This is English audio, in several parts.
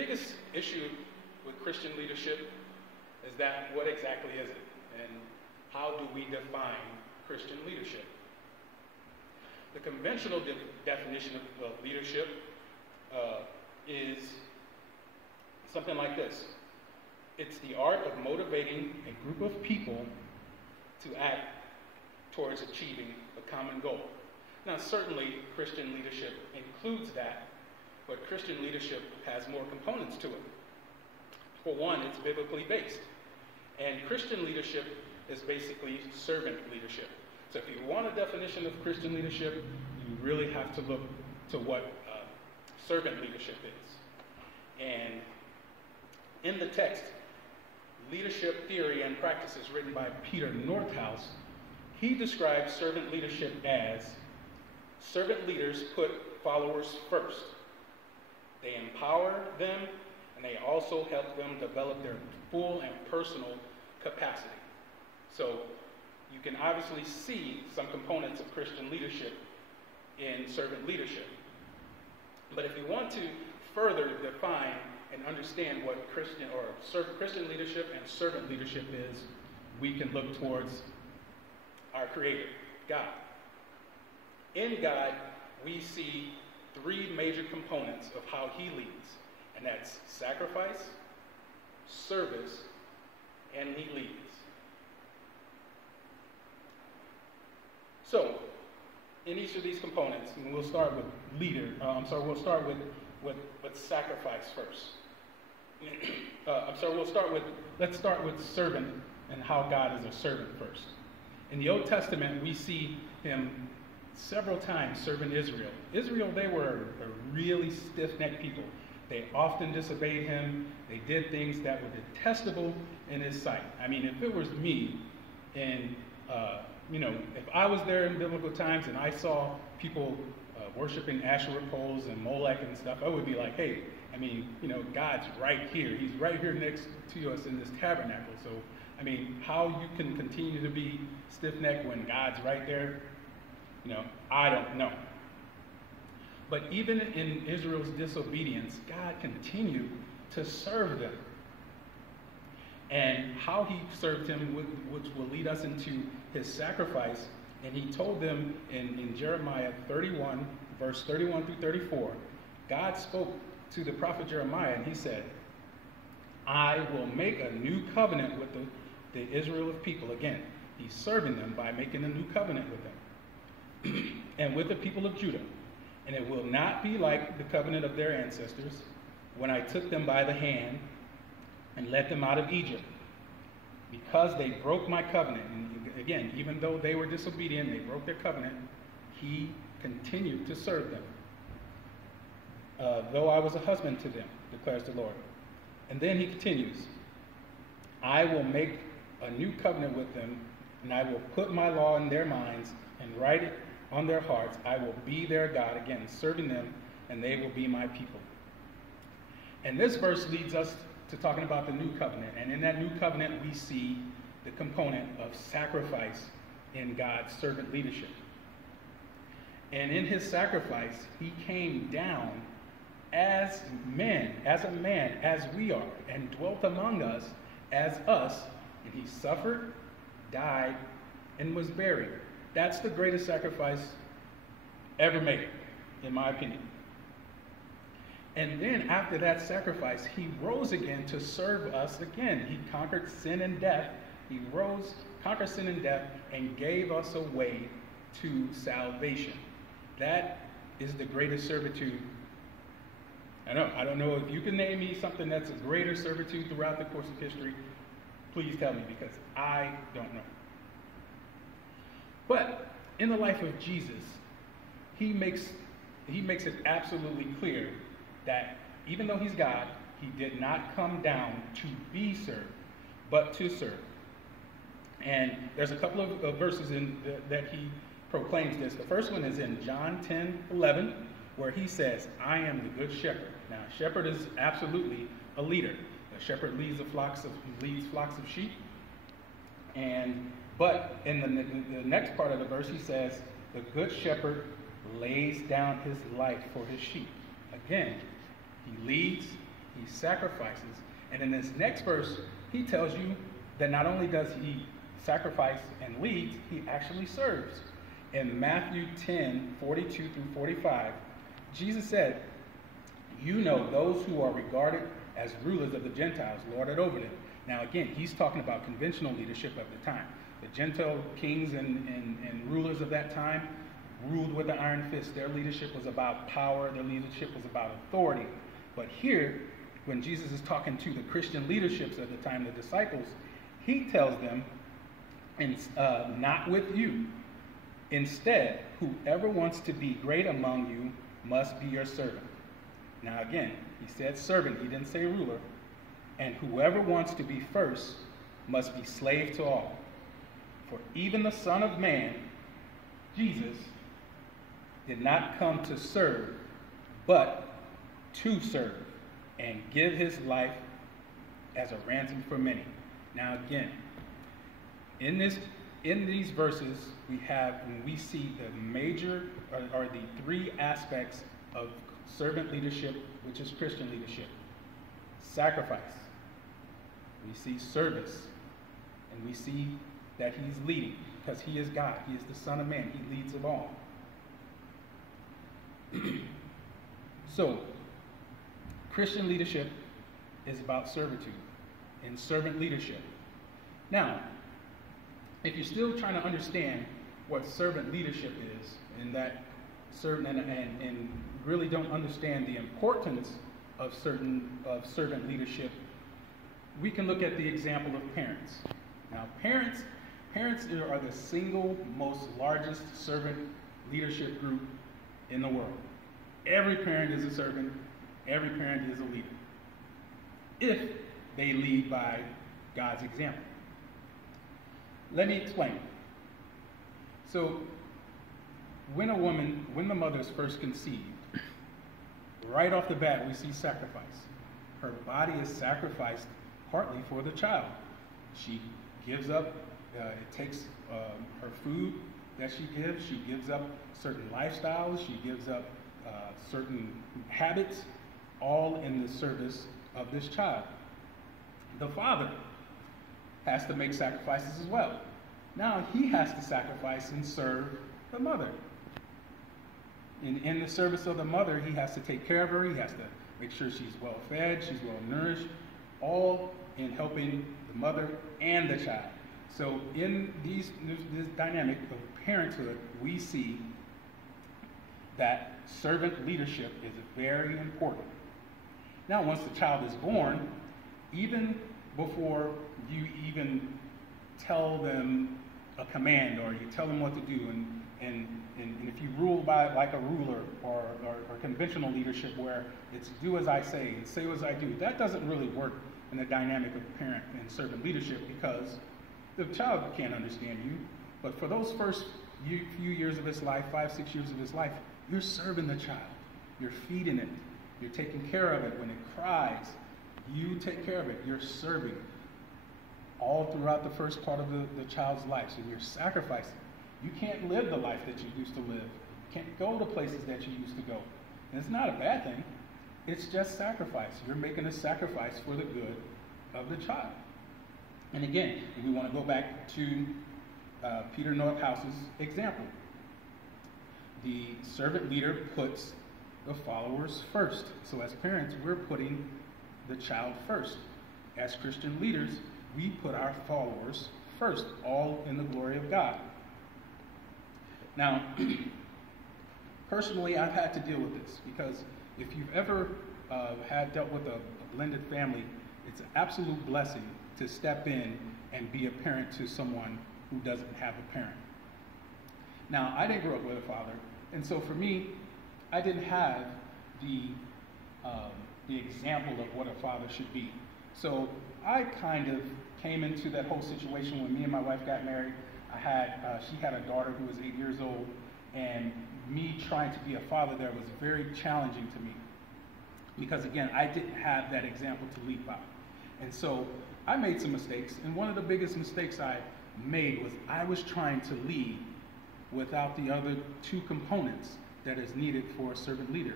biggest issue with Christian leadership is that what exactly is it? And how do we define Christian leadership? The conventional definition of leadership is something like this. It's the art of motivating a group of people to act towards achieving a common goal. Now, certainly, Christian leadership includes that, but Christian leadership has more components to it. For one, it's biblically based. And Christian leadership is basically servant leadership. So if you want a definition of Christian leadership, you really have to look to what servant leadership is. And in the text, Leadership Theory and Practices, written by Peter Northouse, he describes servant leadership as servant leaders put followers first. They empower them, and they also help them develop their full and personal capacity. So you can obviously see some components of Christian leadership in servant leadership. But if you want to further define and understand what Christian leadership and servant leadership is, we can look towards our Creator, God. In God, we see three major components of how He leads, and that's sacrifice, service, and He leads. So, in each of these components, and we'll start with we'll start with sacrifice first. Let's start with servant and how God is a servant first. In the Old Testament, we see Him several times serving Israel. Israel, they were a really stiff-necked people. They often disobeyed Him. They did things that were detestable in His sight. I mean, if it was me, and if I was there in biblical times and I saw people worshiping Asherah poles and Molech and stuff, I would be like, hey, God's right here. He's right here next to us in this tabernacle. So, how you can continue to be stiff-necked when God's right there, I don't know. But even in Israel's disobedience, God continued to serve them. And how He served them, which will lead us into His sacrifice. And He told them in Jeremiah 31, verse 31 through 34, God spoke to the prophet Jeremiah, and He said, I will make a new covenant with the Israel of people. Again, He's serving them by making a new covenant with them and with the people of Judah. And it will not be like the covenant of their ancestors when I took them by the hand and led them out of Egypt, because they broke my covenant. And again, even though they were disobedient, they broke their covenant, He continued to serve them. Though I was a husband to them, declares the Lord. And then He continues, I will make a new covenant with them, and I will put my law in their minds and write it on their hearts. I will be their God, again, serving them, and they will be my people. And this verse leads us to talking about the new covenant. And in that new covenant, we see the component of sacrifice in God's servant leadership. And in His sacrifice, He came down as a man, as we are, and dwelt among us as us, and He suffered, died, and was buried. That's the greatest sacrifice ever made, in my opinion. And then after that sacrifice, He rose again to serve us again. He conquered sin and death. He rose, conquered sin and death, and gave us a way to salvation. That is the greatest servitude. I don't know if you can name me something that's a greater servitude throughout the course of history. Please tell me, because I don't know. But in the life of Jesus, He makes it absolutely clear that even though He's God, He did not come down to be served, but to serve. And there's a couple of verses that He proclaims this. The first one is in John 10:11, where He says, I am the good shepherd. Now, a shepherd is absolutely a leader. A shepherd leads flocks of sheep. But in the next part of the verse, He says, the good shepherd lays down his life for his sheep. Again, He leads, he sacrifices. And in this next verse, he tells you that not only does he sacrifice and leads, he actually serves. In Matthew 10:42 through 45, Jesus said, "You know those who are regarded as rulers of the Gentiles lord it over them." Now again, he's talking about conventional leadership of the time. The Gentile kings and rulers of that time ruled with an iron fist. Their leadership was about power. Their leadership was about authority. But here, when Jesus is talking to the Christian leaderships of the time, the disciples, he tells them, not with you. Instead, whoever wants to be great among you must be your servant. Now again, he said servant, he didn't say ruler. And whoever wants to be first must be slave to all. For even the Son of Man, Jesus, did not come to serve, but to serve and give his life as a ransom for many. Now again, in these verses, we see the major or the three aspects of servant leadership, which is Christian leadership. Sacrifice. We see service. And we see that he's leading because he is God. He is the Son of Man. He leads it all. So, Christian leadership is about servitude and servant leadership. Now, if you're still trying to understand what servant leadership is, and that and really don't understand the importance of servant leadership, we can look at the example of parents. Now, parents are the single most largest servant leadership group in the world. Every parent is a servant. Every parent is a leader, if they lead by God's example. Let me explain. So, when the mother is first conceived, right off the bat, we see sacrifice. Her body is sacrificed partly for the child. She gives up, it takes her food that she gives up certain lifestyles, she gives up certain habits, all in the service of this child. The father has to make sacrifices as well. Now he has to sacrifice and serve the mother. In the service of the mother, he has to take care of her, he has to make sure she's well fed, she's well nourished, all in helping the mother and the child. So in this dynamic of parenthood, we see that servant leadership is very important. Now, once the child is born, even before you even tell them a command or you tell them what to do, and if you rule by like a ruler or conventional leadership where it's do as I say and say as I do, that doesn't really work in the dynamic of parent and servant leadership because the child can't understand you. But for those first few years of his life, 5-6 years of his life, you're serving the child. You're feeding it. You're taking care of it. When it cries, you take care of it. You're serving all throughout the first part of the child's life. So you're sacrificing. You can't live the life that you used to live. You can't go to places that you used to go. And it's not a bad thing. It's just sacrifice. You're making a sacrifice for the good of the child. And again, if we want to go back to Peter Northhouse's example, the servant leader puts the followers first. So as parents, we're putting the child first. As Christian leaders, we put our followers first, all in the glory of God. Now, personally, I've had to deal with this because if you've ever dealt with a blended family, it's an absolute blessing to step in and be a parent to someone who doesn't have a parent. Now, I didn't grow up with a father, and so for me, I didn't have the example of what a father should be. So I kind of came into that whole situation when me and my wife got married. She had a daughter who was 8 years old, and me trying to be a father there was very challenging to me because, again, I didn't have that example to lead by. And so I made some mistakes, and one of the biggest mistakes I made was I was trying to lead without the other two components that is needed for a servant leader.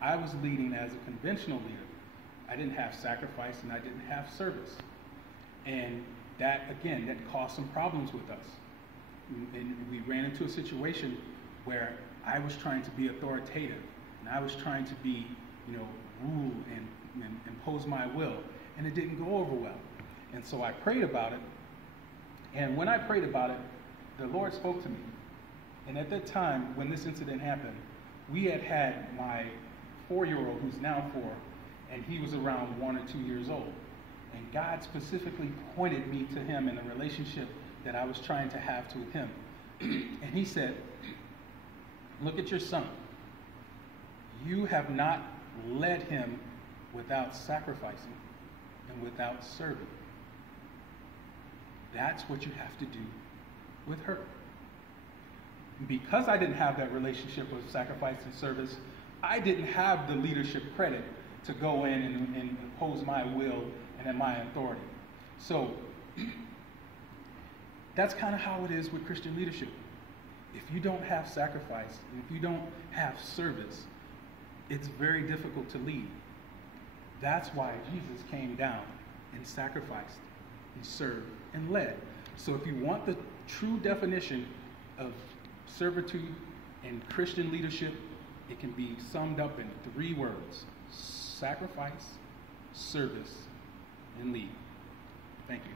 I was leading as a conventional leader. I didn't have sacrifice and I didn't have service. And that, again, that caused some problems with us. And we ran into a situation where I was trying to be authoritative, and I was trying to be, rule and impose my will, and it didn't go over well. And so I prayed about it, and when I prayed about it, the Lord spoke to me. And at that time, when this incident happened, we had my 4-year-old, who's now 4, and he was around 1 or 2 years old. And God specifically pointed me to him in a relationship that I was trying to have with him. And he said, look at your son. You have not led him without sacrificing and without serving. That's what you have to do with her. Because I didn't have that relationship of sacrifice and service, I didn't have the leadership credit to go in and impose my will and my authority. So that's kind of how it is with Christian leadership. If you don't have sacrifice, and if you don't have service, it's very difficult to lead. That's why Jesus came down and sacrificed and served and led. So if you want the true definition of servitude and Christian leadership, it can be summed up in 3 words: sacrifice, service, and lead. Thank you.